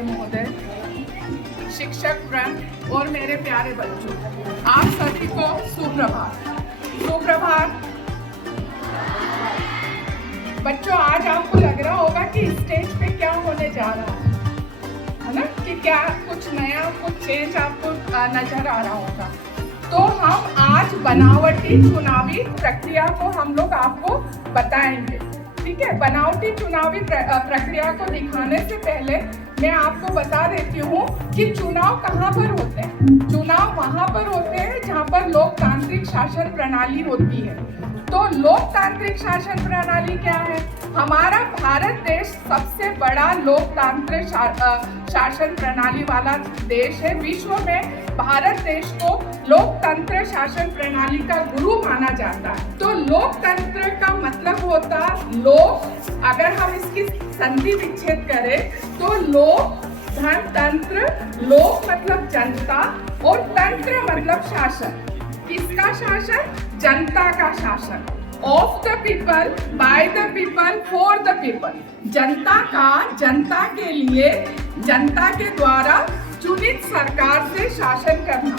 अधिकारी महोदय, शिक्षक वृंद और मेरे प्यारे बच्चों, आप सभी को सुप्रभात। सुप्रभात बच्चों, आज आपको लग रहा होगा कि स्टेज पे क्या होने जा रहा है ना, कि क्या कुछ नया, कुछ चेंज आपको नजर आ रहा होगा। तो हम आज बनावटी चुनावी प्रक्रिया को हम लोग आपको बताएंगे, ठीक है। बनावटी चुनावी प्रक्रिया को दिखाने से पहले मैं आपको बता देती हूँ कि चुनाव कहाँ पर होते हैं। चुनाव वहाँ पर होते हैं जहाँ पर लोकतांत्रिक शासन प्रणाली होती है। तो लोकतांत्रिक शासन प्रणाली क्या है? हमारा भारत देश सबसे बड़ा लोकतांत्रिक शासन प्रणाली वाला देश है। विश्व में भारत देश को लोकतंत्र शासन प्रणाली का गुरु माना जाता है। तो लोकतंत्र का मतलब होता लोक, अगर हम इसकी संधि विच्छेद करें तो लोक धन तंत्र, लोक मतलब जनता और तंत्र मतलब शासन। किसका शासन? जनता का शासन। Of the people, by the people, for the people. जनता का, जनता के लिए, जनता के द्वारा चुनित सरकार से शासन करना।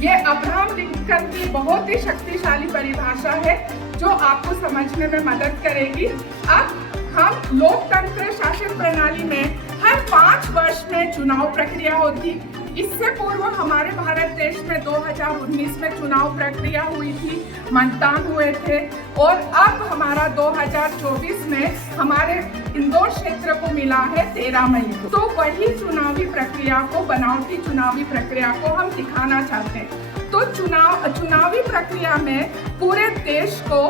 ये अब्राहम लिंकन की बहुत ही शक्तिशाली परिभाषा है जो आपको समझने में मदद करेगी। अब हम लोकतंत्र शासन प्रणाली में हर 5 वर्ष में चुनाव प्रक्रिया होती। इससे पूर्व हमारे भारत देश में 2019 में चुनाव प्रक्रिया हुई थी, मतदान हुए थे, और अब हमारा 2024 में हमारे इंदौर क्षेत्र को मिला है 13 मई को। तो वही चुनावी प्रक्रिया को, बनावटी चुनावी प्रक्रिया को हम दिखाना चाहते हैं। तो चुनावी प्रक्रिया में पूरे देश को,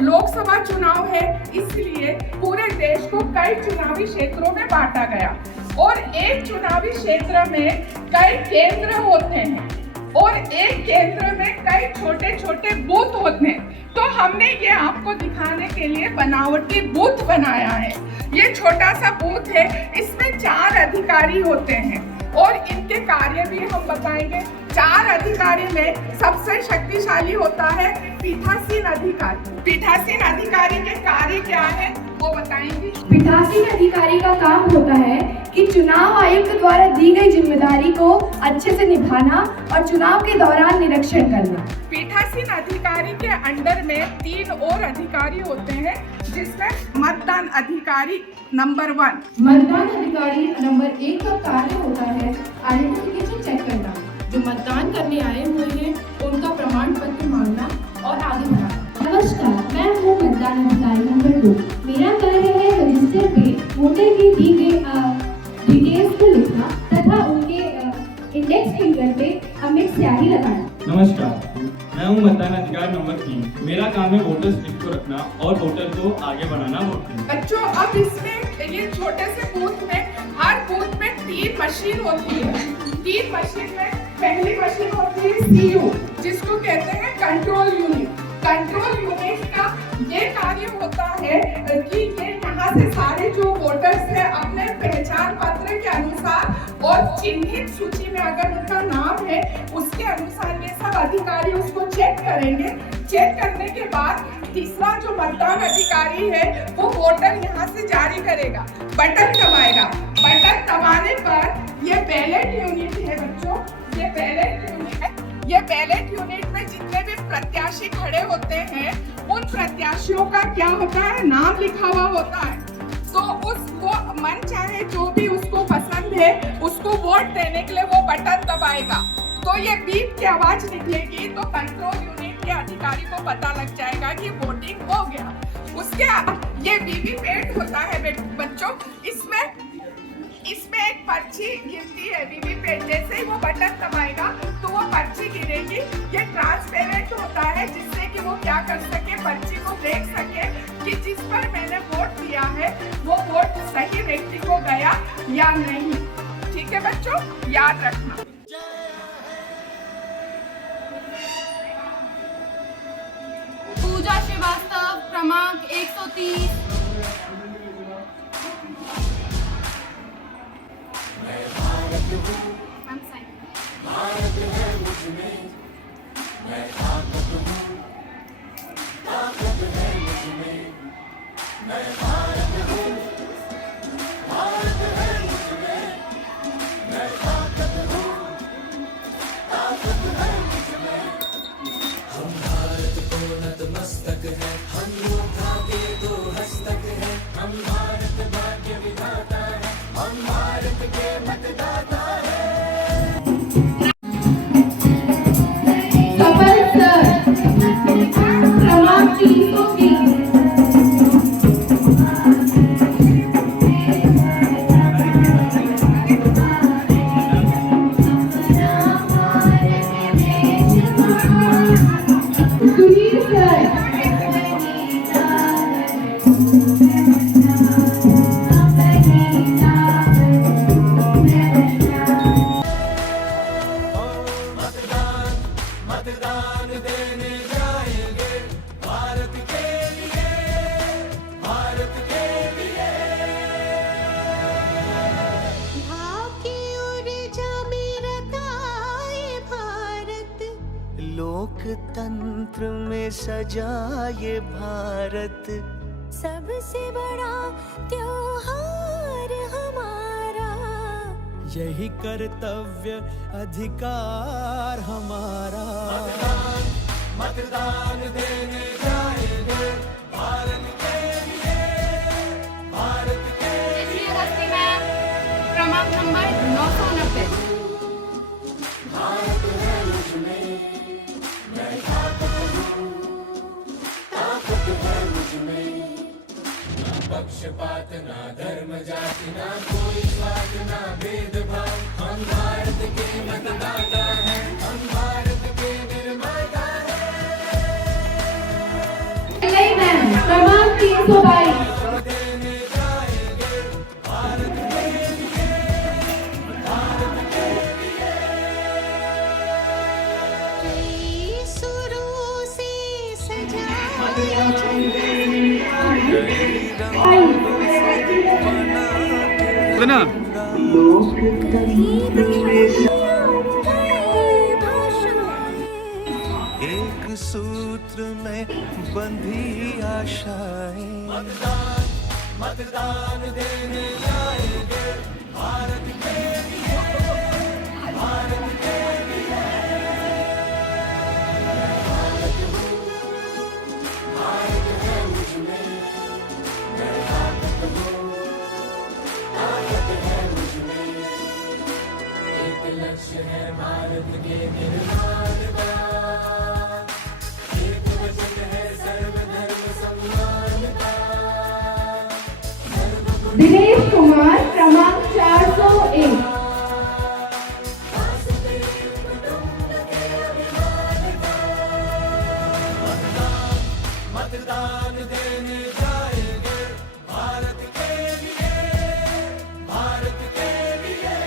लोकसभा चुनाव है इसलिए पूरे देश को कई चुनावी क्षेत्रों में बांटा गया, और एक चुनावी क्षेत्र में कई केंद्र होते हैं और एक केंद्र में कई छोटे छोटे बूथ होते हैं। तो हमने ये आपको दिखाने के लिए बनावटी बूथ बनाया है। ये छोटा सा बूथ है, इसमें 4 अधिकारी होते हैं और इनके कार्य भी हम बताएंगे। 4 अधिकारी में सबसे शक्तिशाली होता है पीठासीन अधिकारी। पीठासीन अधिकारी के कार्य क्या है वो बताएंगे। पीठासीन अधिकारी का काम होता है कि चुनाव आयुक्त द्वारा दी गई जिम्मेदारी को अच्छे से निभाना और चुनाव के दौरान निरीक्षण करना। पीठासीन अधिकारी के अंडर में 3 और अधिकारी होते हैं, जिसमें मतदान अधिकारी नंबर 1। मतदान अधिकारी नंबर 1 का कार्य होता है आइडेंटिफिकेशन चेक करना, जो मतदान करने आए हुए हैं उनका प्रमाण पत्र मांगना और आगे बढ़ाना। नमस्कार, मैं हूँ मतदान अधिकारी नंबर 2। मेरा कार्य है रजिस्टर पे वोटर की दी गई डिटेल्स को लिखना तथा उनके इंडेक्स फिंगर पे हम एक स्याही लगाना। नमस्कार, मैं हूँ मतदान अधिकारी नंबर 3। मेरा काम है वोटर स्लिप को रखना और वोटर को आगे बढ़ाना वोट देना। बच्चों, अब इसमें ये छोटे से बूथ में, हर बूथ में 3 मशीन होती है। 3 मशीन में पहली मशीन होती है CU, जिसको कहते हैं कंट्रोल यूनिट। कंट्रोल यूनिट का ये कार्य होता है कि ये यहाँ से सारे जो वोटर्स हैं अपने पहचान पत्र के अनुसार और चिन्हित सूची में अगर उनका नाम है उसके अनुसार ये सब अधिकारी उसको चेक करेंगे। चेक करने के बाद तीसरा जो मतदान अधिकारी है वो वोटर यहाँ से जारी करेगा, बटन दबाएगा। बटन दबाने पर ये बैलेट यूनिट है बच्चों, ये बैलेट यूनिट है। ये बैलेट यूनिट में जितने भी प्रत्याशी खड़े होते हैं उन प्रत्याशियों का क्या होता है, नाम लिखा हुआ होता है। तो उसको मन चाहे जो भी उसको पसंद है उसको वोट देने के लिए वो बटन दबाएगा। तो ये बीप की आवाज निकलेगी तो कंट्रोल यूनिट के अधिकारी को पता लग जाएगा कि वोटिंग हो गया। उसके ये वीवीपैट होता है बच्चों, इसमें एक पर्ची गिरती है वीवीपैट। जैसे ही वो बटन दबाएगा तो वो पर्ची गिरेगी। ये ट्रांसपेरेंट होता है जिससे कि वो क्या कर सके, पर्ची को देख सके कि जिस पर मैंने वोट दिया है वो वोट सही व्यक्ति को गया या नहीं। ठीक है बच्चों, याद रखना। पूजा श्रीवास्तव, क्रमांक 130। भारत है मुझमें, मैं ताकत हूँ, ताकत है मुझमें, मैं भारत हूँ, भारत है मुझमें। कपल सर क्रमांक 320। सुनील सर मतदान मतदान देने जाएंगे भारत के लिए भारत के लिए भाव की ऊर्जा में रताए भारत, लोकतंत्र में सजा ये भारत सबसे बड़ा त्योहार हमारा, यही कर्तव्य अधिकार हमारा मतदान देने जाएंगे भारत के लिए भारत के श्री अवस्थी मैम क्रमांक नंबर 990। भारत है मुझमें मैं ताकत हूँ ताकत है मुझमें ना पक्षपात ना धर्म जाति ना कोई स्वार्थ ना भेदभाव हम भारत के मतदाता हैं हम भारत के निर्माता नहीं मैम क्रमांक 322। देने जाएंगे भारत के लिए भारत के लिए कई सुरों से सजाए एक सूत्र में बंधी आशाएं मतदान मतदान देने जाएंगे भारत के लिए भारत के लिए भारत है मुझमें मैं ताकत हूँ ताकत है मुझमें एक लक्ष्य है भारत के निर्माण का एक वचन है सर्वधर्म सम्मान का दिनेश कुमार क्रमांक 401। मतदान देने जाएंगे भारत के लिए भारत के लिए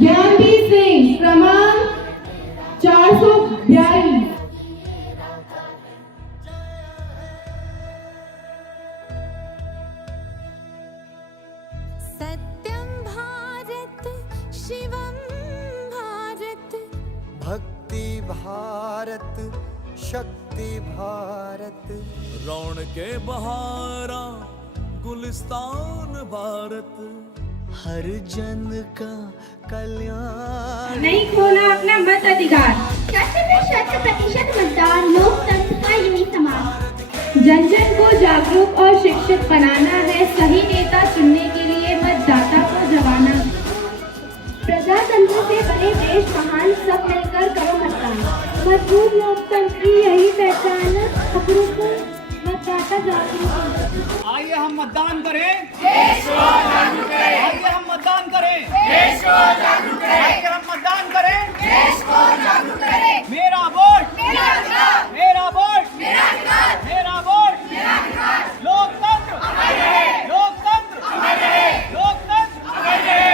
ज्ञानदीप सिंह क्रमांक 442। सत्यम भारत शिवम भारत, भक्ति भारत शक्ति भारत रौन के बहारा गुलिस्तान भारत हर जन का कल्याण नहीं खोना अपना मत अधिकार, 100% मतदान लोकतंत्र का यही समान, जन जन को जागरूक और शिक्षित बनाना है, सही नेता चुनने के लिए मतदाता को जगाना। प्रजातंत्र से बने देश महान, सब मिलकर करो मतदान, मजबूत लोकतंत्र की यही पहचान, खबरों को मतदाता जागरूक। आइए हम मतदान करें, देश को जागरूक करें। आइए हम मतदान करें, देश को जागरूक करें। आइए हम मतदान करें, देश को जागरूक करें। मेरा वोट मेरा अधिकार, मेरा वोट मेरा अधिकार, मेरा वोट मेरा अधिकार। लोकतंत्र अमर रहे, लोकतंत्र अमर रहे, लोकतंत्र अमर रहे।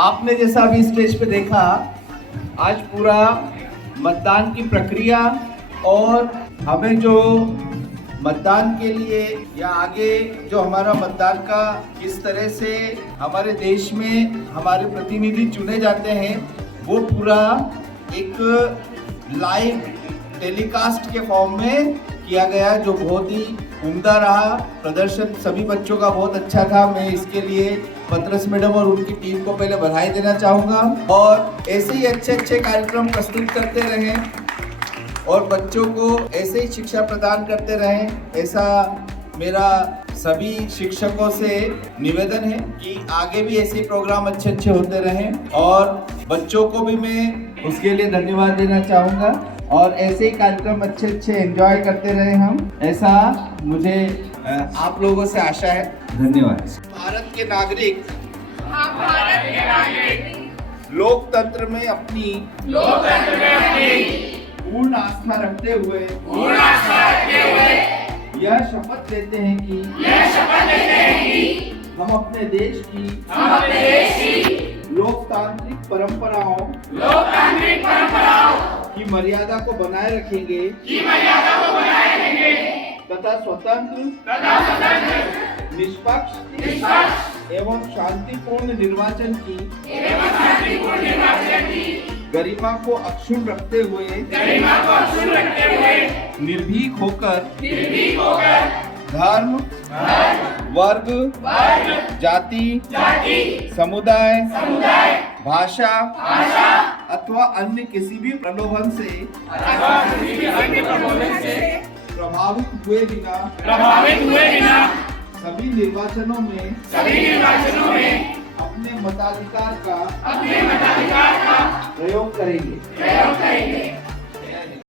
आपने जैसा अभी स्टेज पे देखा, आज पूरा मतदान की प्रक्रिया और हमें जो मतदान के लिए या आगे जो हमारा मतदान का किस तरह से हमारे देश में हमारे प्रतिनिधि चुने जाते हैं, वो पूरा एक लाइव टेलीकास्ट के फॉर्म में किया गया, जो बहुत ही उम्दा रहा। प्रदर्शन सभी बच्चों का बहुत अच्छा था। मैं इसके लिए पत्रस मैडम और उनकी टीम को पहले बधाई देना चाहूँगा और ऐसे ही अच्छे अच्छे कार्यक्रम प्रस्तुत करते रहें और बच्चों को ऐसे ही शिक्षा प्रदान करते रहें, ऐसा मेरा सभी शिक्षकों से निवेदन है कि आगे भी ऐसे प्रोग्राम अच्छे अच्छे होते रहें और बच्चों को भी मैं उसके लिए धन्यवाद देना चाहूँगा और ऐसे ही कार्यक्रम अच्छे अच्छे एंजॉय करते रहे हम, ऐसा मुझे आप लोगों से आशा है। धन्यवाद। भारत के नागरिक लोकतंत्र में अपनी पूर्ण आस्था रखते हुए यह शपथ लेते हैं कि हम अपने देश की लोकतांत्रिक परंपराओं की मर्यादा को बनाए रखेंगे तथा स्वतंत्र निष्पक्ष एवं शांतिपूर्ण निर्वाचन की गरिमा को अक्षुण्ण रखते हुए निर्भीक होकर धर्म, वर्ग, जाति, समुदाय, भाषा अथवा अन्य किसी भी प्रलोभन से प्रभावित हुए बिना सभी निर्वाचनों में अपने मताधिकार का प्रयोग करेंगे।